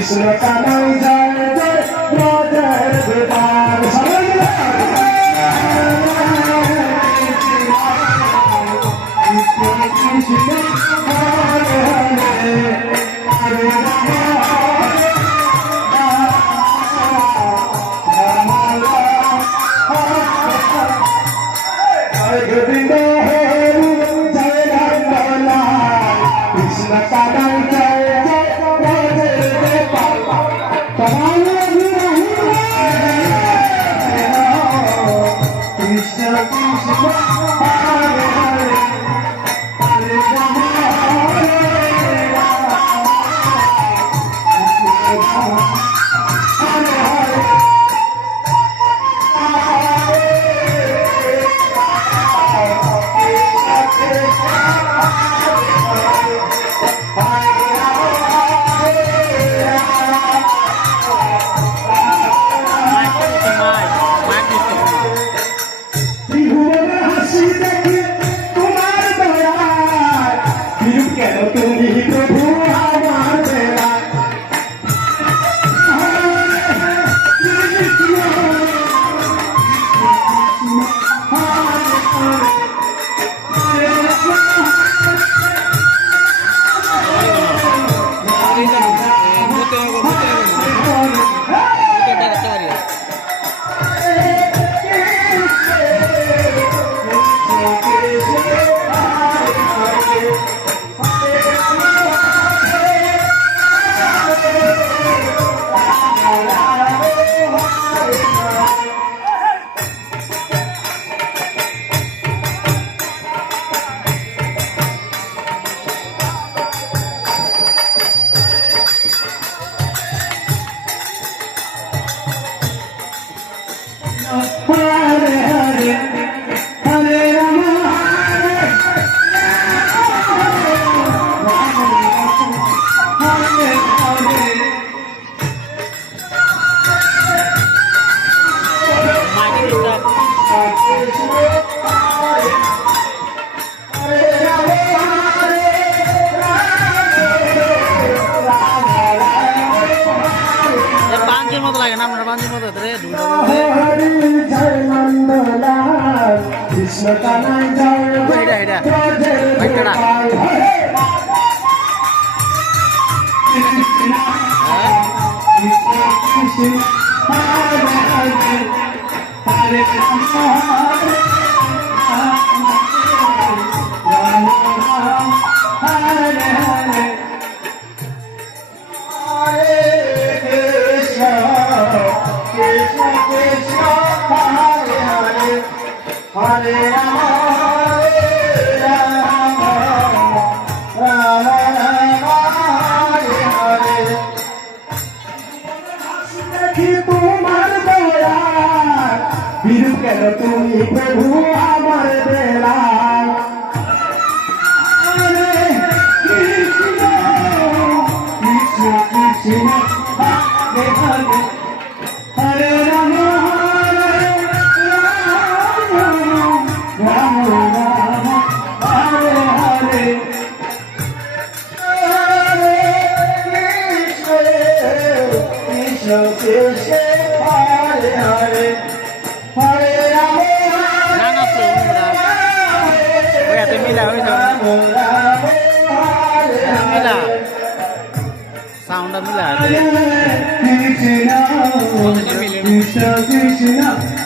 कृष्ण कानाई जय जय ब्रजेर गोपाल कृष्ण हरे हरे हरे राम हरे गोविंद हरे जय राम कृष्ण कानाई जय जय ब्रजेर कृष्ण कृष्ण हरे हरे हरे राम हरे हरे हरे हरे हरे राम हरे हरे পাঞ্চের মতো লাগে না আপনার পাঞ্চের মতো कृष्ण कानाई जय कृष्ण हरे हरे हरे राम राम राम हरे हरे हरे कृष्ण कृष्ण कृष्ण हरे हरे हरे राम राम राम हरे हरे देखी तुम्हार दया बिरु केन तुमी प्रभु आमार बेला हरे कृष्ण कृष्ण कृष्ण हरे हरे हरे राम राम राम हरे हरे हरे कृष्ण कृष्ण हरे हरे हरे राम সাউন্ডটা মিলা कृष्ण कृष्ण